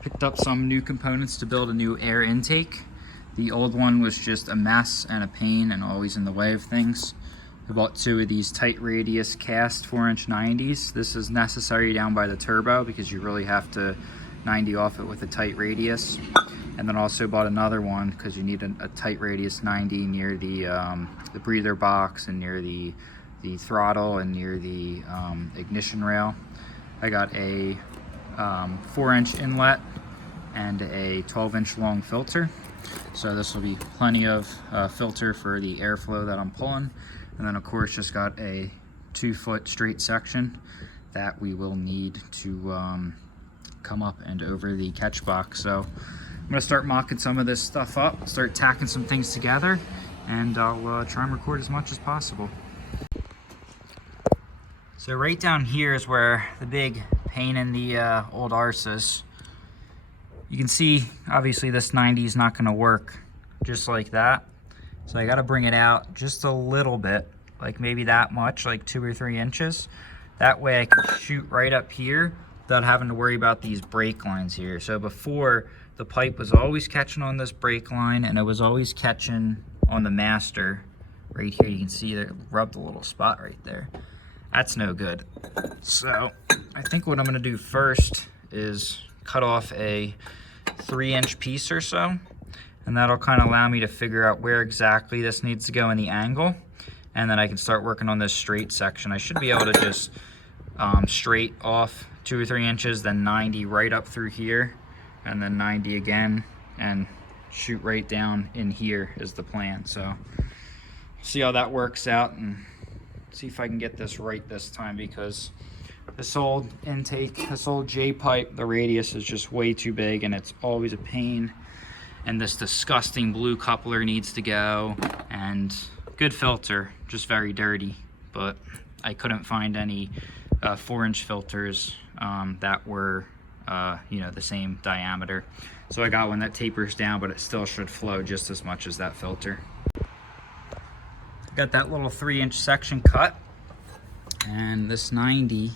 Picked up some new components to build a new air intake. The old one was just a mess and a pain and always in the way of things. I bought two of these tight radius cast 4-inch 90s. This is necessary down by the turbo because you really have to 90 off it with a tight radius. And then also bought another one because you need a tight radius 90 near the breather box and near the throttle and near the ignition rail. I got a 4-inch inlet and a 12-inch long filter. So this will be plenty of filter for the airflow that I'm pulling. And then of course just got a 2-foot straight section that we will need to come up and over the catch box. So I'm gonna start mocking some of this stuff up, start tacking some things together, and I'll try and record as much as possible. So right down here is where the big pain in the old arse is. You can see, obviously this 90 is not gonna work just like that. So I gotta bring it out just a little bit, like maybe that much, like 2 or 3 inches. That way I can shoot right up here without having to worry about these brake lines here. So before, the pipe was always catching on this brake line and it was always catching on the master. Right here, you can see that it rubbed a little spot right there. That's no good. So I think what I'm gonna do first is cut off a 3-inch piece or so, and that'll kind of allow me to figure out where exactly this needs to go in the angle, and then I can start working on this straight section. I should be able to just straight off 2 or 3 inches, then 90 right up through here, and then 90 again, and shoot right down in here is the plan. So see how that works out and see if I can get this right this time, because this old intake, this old J pipe, the radius is just way too big and it's always a pain. And this disgusting blue coupler needs to go, and good filter, just very dirty. But I couldn't find any 4-inch filters that were the same diameter. So I got one that tapers down, but it still should flow just as much as that filter. Got that little 3-inch section cut, and this 90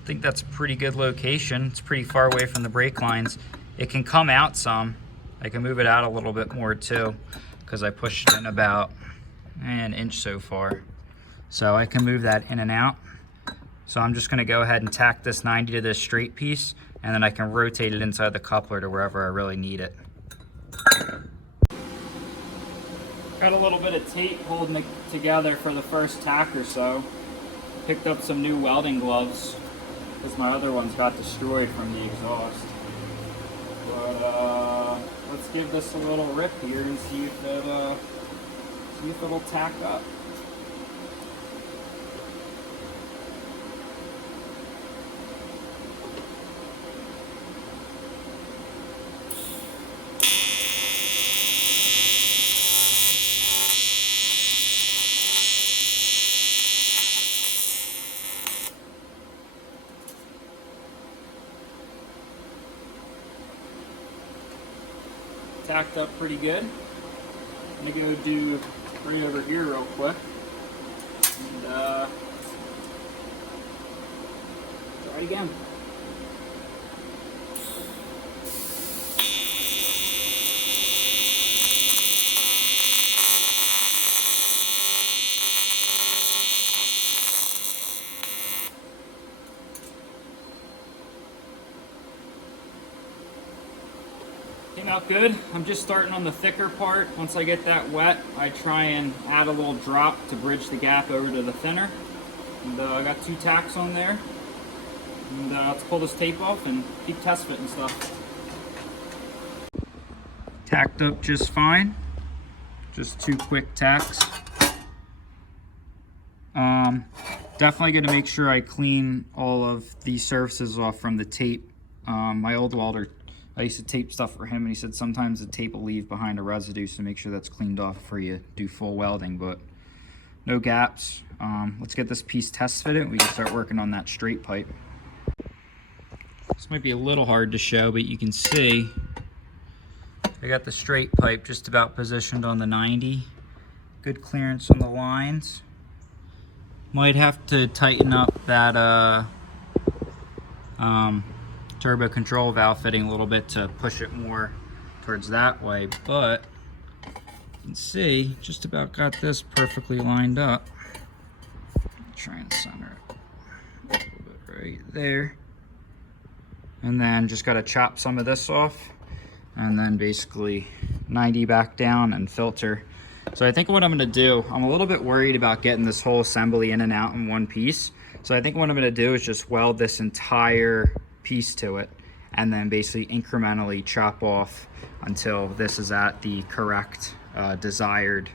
I think that's a pretty good location. It's pretty far away from the brake lines. It can come out some. I can move it out a little bit more too, because I pushed it in about an inch so far. So I can move that in and out. So I'm just gonna go ahead and tack this 90 to this straight piece, and then I can rotate it inside the coupler to wherever I really need it. Got a little bit of tape holding it together for the first tack or so. Picked up some new welding gloves because my other ones got destroyed from the exhaust. But let's give this a little rip here and see if it'll tack up. Tacked up pretty good. I'm gonna go do right over here real quick and try it again. Came out good. I'm just starting on the thicker part. Once I get that wet, I try and add a little drop to bridge the gap over to the thinner. And I got 2 tacks on there. And let's pull this tape off and keep test fitting stuff. Tacked up just fine. Just 2 quick tacks. Definitely going to make sure I clean all of these surfaces off from the tape. My old welder, I used to tape stuff for him, and he said sometimes the tape will leave behind a residue, so make sure that's cleaned off before you do full welding, but no gaps. Let's get this piece test fitted and we can start working on that straight pipe. This might be a little hard to show, but you can see I got the straight pipe just about positioned on the 90. Good clearance on the lines. Might have to tighten up that turbo control valve fitting a little bit to push it more towards that way, but you can see just about got this perfectly lined up. Try and center it a little bit right there, and then just got to chop some of this off and then basically 90 back down and filter. So I think what I'm going to do, I'm a little bit worried about getting this whole assembly in and out in one piece. So I think what I'm going to do is just weld this entire piece to it and then basically incrementally chop off until this is at the correct desired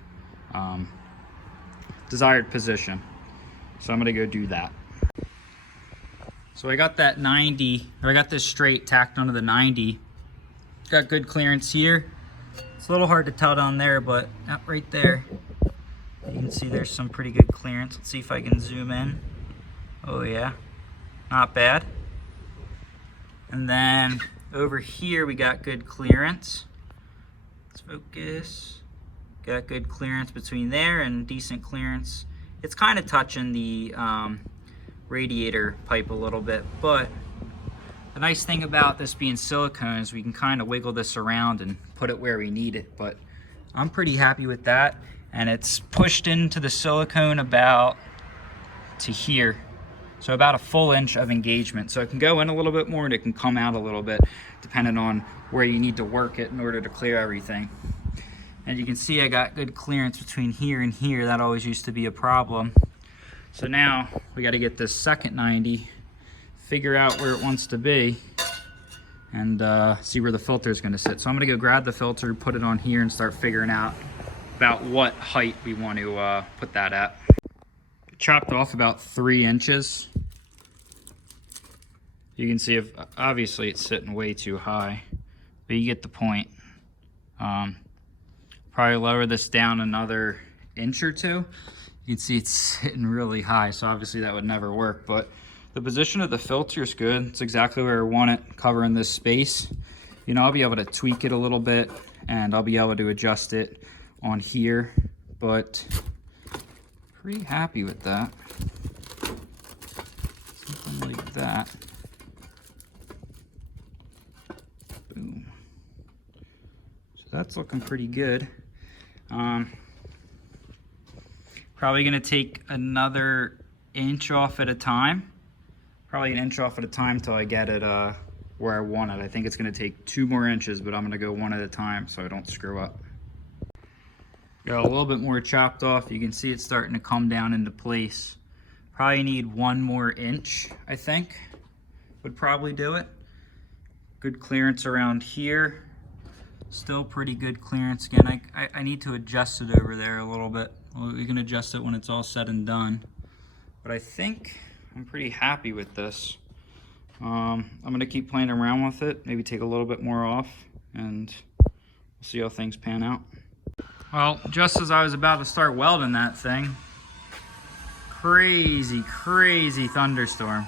position. So I'm going to go do that. So I got that 90, or I got this straight tacked onto the 90. Got good clearance here. It's a little hard to tell down there, but right there, you can see there's some pretty good clearance. Let's see if I can zoom in. Oh yeah, not bad. And then over here, we got good clearance. Let's focus. Got good clearance between there and decent clearance. It's kind of touching the radiator pipe a little bit, but the nice thing about this being silicone is we can kind of wiggle this around and put it where we need it. But I'm pretty happy with that, and it's pushed into the silicone about to here, so about a full inch of engagement. So it can go in a little bit more and it can come out a little bit depending on where you need to work it in order to clear everything. And you can see I got good clearance between here and here. That always used to be a problem. So now we got to get this second 90, figure out where it wants to be, and see where the filter is going to sit. So I'm going to go grab the filter, put it on here, and start figuring out about what height we want to put that at. Chopped off about 3 inches. You can see, obviously it's sitting way too high, but you get the point. Probably lower this down another inch or two. You can see it's sitting really high, so obviously that would never work, but the position of the filter is good. It's exactly where I want it, covering this space. You know, I'll be able to tweak it a little bit, and I'll be able to adjust it on here, but pretty happy with that. Something like that. Boom. So that's looking pretty good. Probably gonna take another inch off at a time. Probably an inch off at a time till I get it where I want it. I think it's gonna take 2 more inches, but I'm gonna go one at a time so I don't screw up. Got a little bit more chopped off. You can see it's starting to come down into place. Probably need 1 more inch, I think. Would probably do it. Good clearance around here. Still pretty good clearance. Again, I need to adjust it over there a little bit. We can adjust it when it's all said and done. But I think I'm pretty happy with this. I'm gonna keep playing around with it, maybe take a little bit more off, and we'll see how things pan out. Well, just as I was about to start welding that thing, crazy thunderstorm.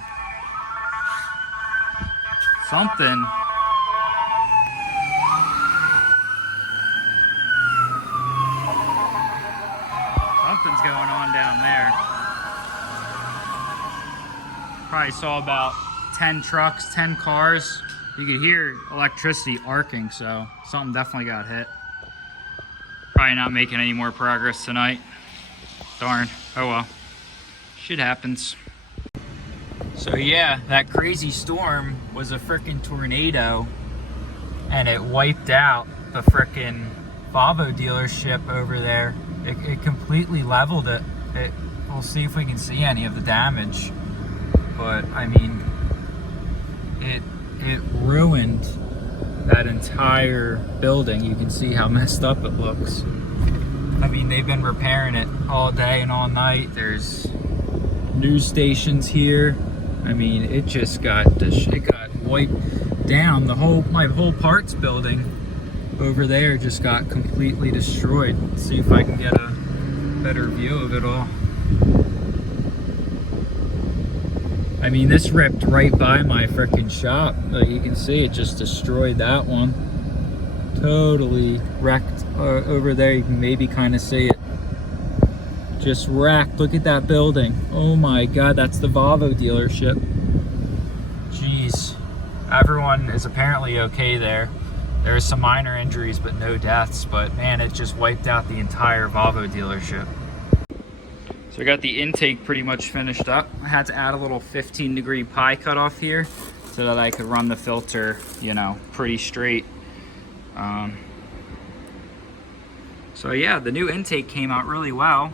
Something's going on down there. Probably saw about 10 trucks, 10 cars. You could hear electricity arcing, so something definitely got hit. Probably not making any more progress tonight. Darn. Oh well. Shit happens. So yeah, that crazy storm was a frickin' tornado, and it wiped out the frickin' Volvo dealership over there. It completely leveled it. We'll see if we can see any of the damage. But I mean, it ruined that entire building. You can see how messed up it looks. I mean, they've been repairing it all day and all night. There's news stations here. I mean, it just got wiped down. My whole parts building over there just got completely destroyed. Let's see if I can get a better view of it all. I mean, this ripped right by my frickin' shop. Like you can see, it just destroyed that one. Totally wrecked over there. You can maybe kind of see it. just wrecked. Look at that building. Oh my God, that's the Volvo dealership. Jeez. Everyone is apparently okay there. There are some minor injuries, but no deaths. But man, it just wiped out the entire Volvo dealership. So I got the intake pretty much finished up. I had to add a little 15-degree pie cutoff here so that I could run the filter, you know, pretty straight. So yeah, the new intake came out really well.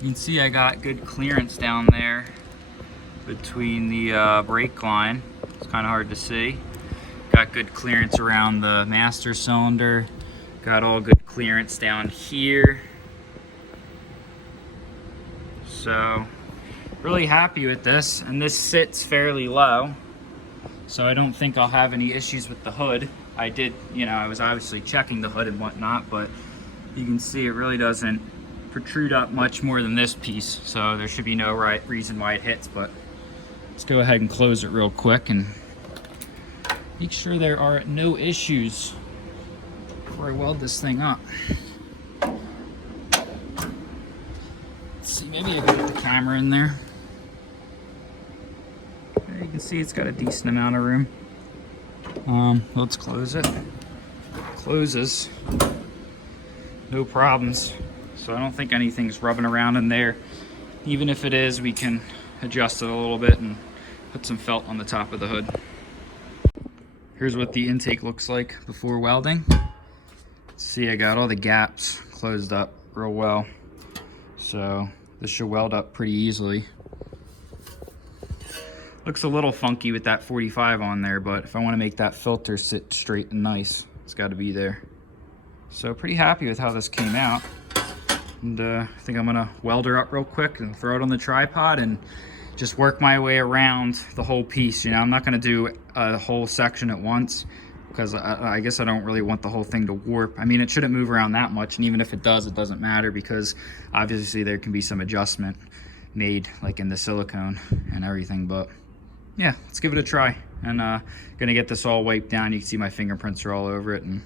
You can see I got good clearance down there between the brake line. It's kind of hard to see. Got good clearance around the master cylinder. Got all good clearance down here. So really happy with this, and this sits fairly low, so I don't think I'll have any issues with the hood. I did, you know, I was obviously checking the hood and whatnot, but you can see it really doesn't protrude up much more than this piece, so there should be no reason why it hits. But let's go ahead and close it real quick and make sure there are no issues before I weld this thing up. See, maybe I can put the camera in there. There you can see it's got a decent amount of room. Let's close it. Closes. No problems. So I don't think anything's rubbing around in there. Even if it is, we can adjust it a little bit and put some felt on the top of the hood. Here's what the intake looks like before welding. See, I got all the gaps closed up real well. So this should weld up pretty easily. Looks a little funky with that 45 on there, but if I want to make that filter sit straight and nice, it's got to be there. So pretty happy with how this came out. And I think I'm gonna weld her up real quick and throw it on the tripod and just work my way around the whole piece. You know, I'm not gonna do a whole section at once because I guess I don't really want the whole thing to warp. I mean, it shouldn't move around that much, and even if it does, it doesn't matter because obviously there can be some adjustment made like in the silicone and everything. But yeah, let's give it a try. And gonna get this all wiped down. You can see my fingerprints are all over it, and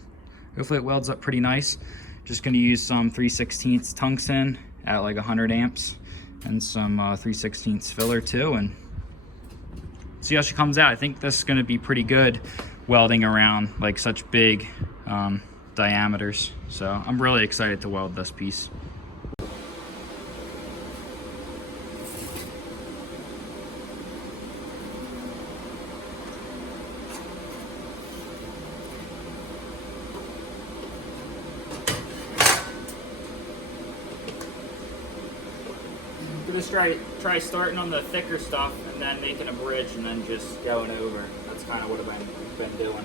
hopefully it welds up pretty nice. Just gonna use some 3/16 tungsten at like 100 amps and some 3/16 filler too, and see how she comes out. I think this is gonna be pretty good welding around like such big diameters. So I'm really excited to weld this piece. Just try starting on the thicker stuff and then making a bridge and then just going over. That's kind of what I've been doing.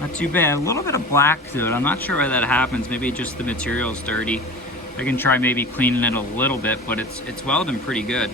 Not too bad. A little bit of black to it. I'm not sure why that happens. Maybe just the material's dirty. I can try maybe cleaning it a little bit, but it's welding pretty good.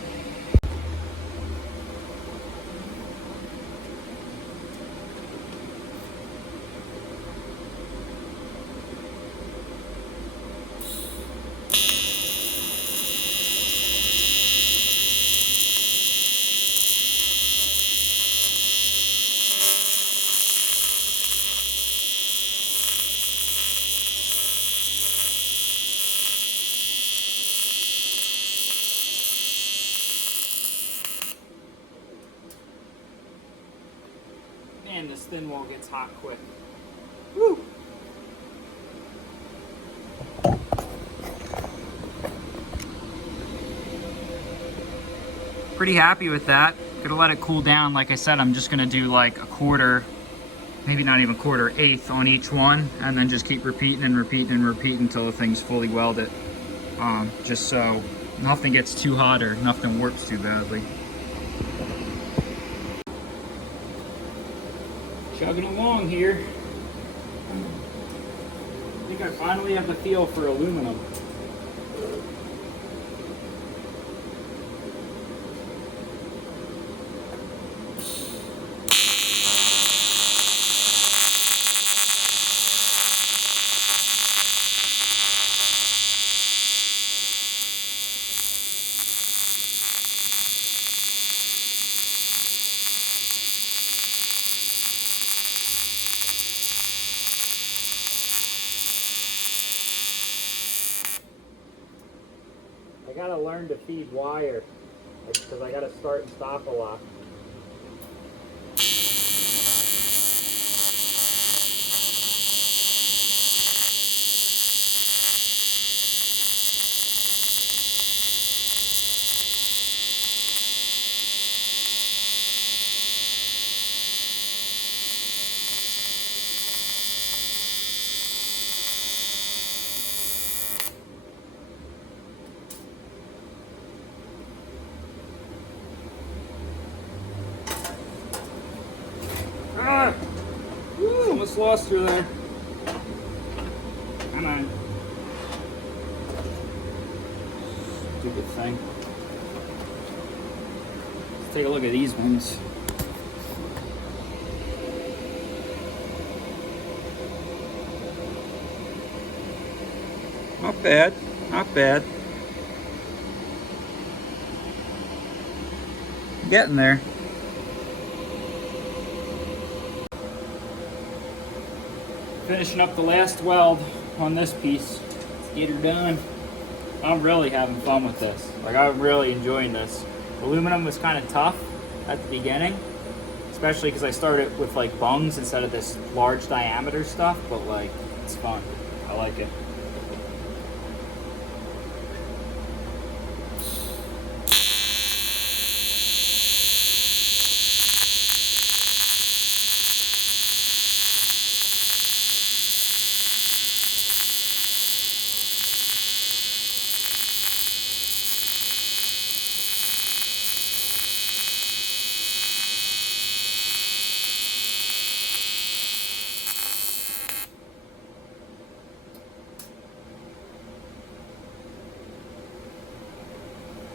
Man, this thin wall gets hot quick. Woo! Pretty happy with that. Gonna let it cool down. Like I said, I'm just gonna do like a quarter, maybe not even quarter, eighth on each one, and then just keep repeating and repeating and repeating until the thing's fully welded. Just so nothing gets too hot or nothing warps too badly. Chugging along here. think I finally have the feel for aluminum. I gotta learn to feed wire because I gotta start and stop a lot. Ah! Woo, almost lost her there. Come on. Stupid thing. Let's take a look at these ones. Not bad, not bad. Getting there. Finishing up the last weld on this piece. Let's get her done. I'm really having fun with this. Like, I'm really enjoying this. Aluminum was kind of tough at the beginning, especially because I started with like bungs instead of this large diameter stuff, but like, it's fun. I like it.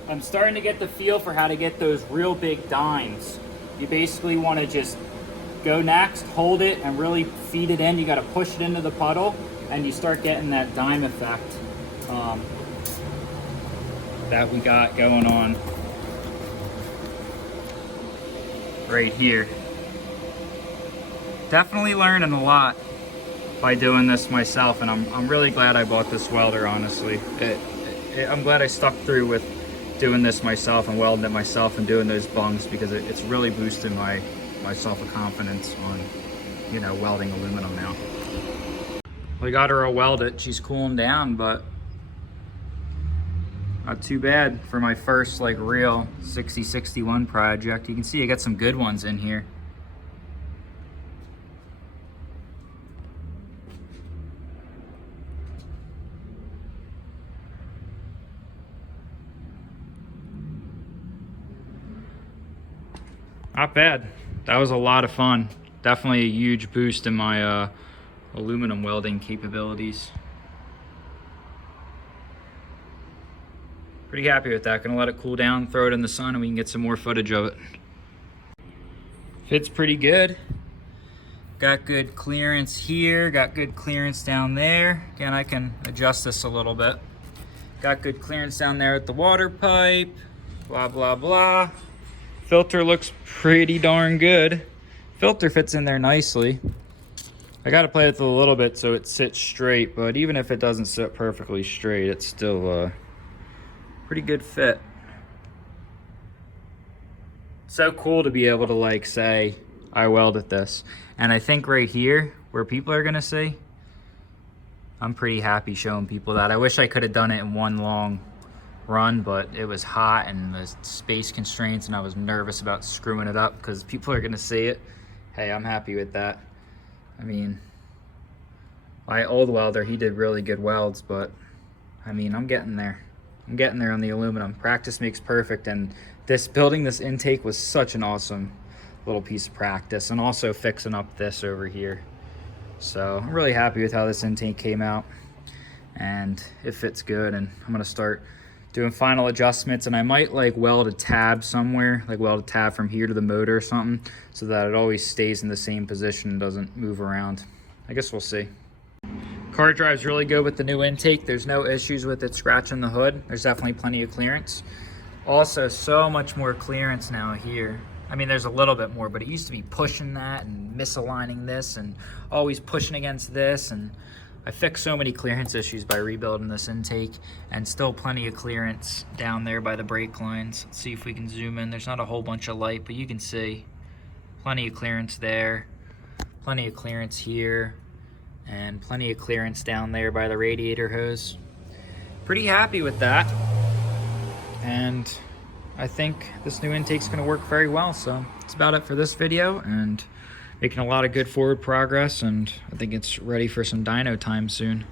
I'm starting to get the feel for how to get those real big dimes. You basically want to just go next, hold it, and really feed it in. You got to push it into the puddle, and you start getting that dime effect that we got going on right here. Definitely learning a lot by doing this myself, and I'm really glad I bought this welder, honestly. I'm glad I stuck through with doing this myself and welding it myself and doing those bungs, because it's really boosted my self-confidence on, you know, welding aluminum now. We got her all welded. She's cooling down, but not too bad for my first like real 6061 project. You can see I got some good ones in here. Not bad. That was a lot of fun. Definitely a huge boost in my aluminum welding capabilities. Pretty happy with that. Gonna let it cool down, throw it in the sun, and we can get some more footage of it. Fits pretty good. Got good clearance here, got good clearance down there. Again, I can adjust this a little bit. Got good clearance down there at the water pipe, blah, blah, blah. Filter looks pretty darn good. Filter fits in there nicely. I gotta play with it a little bit so it sits straight, but even if it doesn't sit perfectly straight, it's still a pretty good fit. So cool to be able to like say, I welded this. And I think right here, where people are gonna see, I'm pretty happy showing people that. I wish I could have done it in one long run, but it was hot and the space constraints, and I was nervous about screwing it up because people are gonna see it. Hey, I'm happy with that. I mean, my old welder, he did really good welds, but I mean, I'm getting there. I'm getting there on the aluminum. Practice makes perfect, and building this intake was such an awesome little piece of practice, and also fixing up this over here. So I'm really happy with how this intake came out, and it fits good. And I'm gonna start doing final adjustments, and I might like weld a tab somewhere, like weld a tab from here to the motor or something, so that it always stays in the same position and doesn't move around. I guess we'll see. Car drives really good with the new intake. There's no issues with it scratching the hood. There's definitely plenty of clearance. Also, so much more clearance now here. I mean, there's a little bit more, but it used to be pushing that and misaligning this and always pushing against this. And I fixed so many clearance issues by rebuilding this intake, and still plenty of clearance down there by the brake lines. Let's see if we can zoom in. There's not a whole bunch of light, but you can see plenty of clearance there, plenty of clearance here, and plenty of clearance down there by the radiator hose. Pretty happy with that. And I think this new intake's gonna work very well. So that's about it for this video, and making a lot of good forward progress, and I think it's ready for some dyno time soon.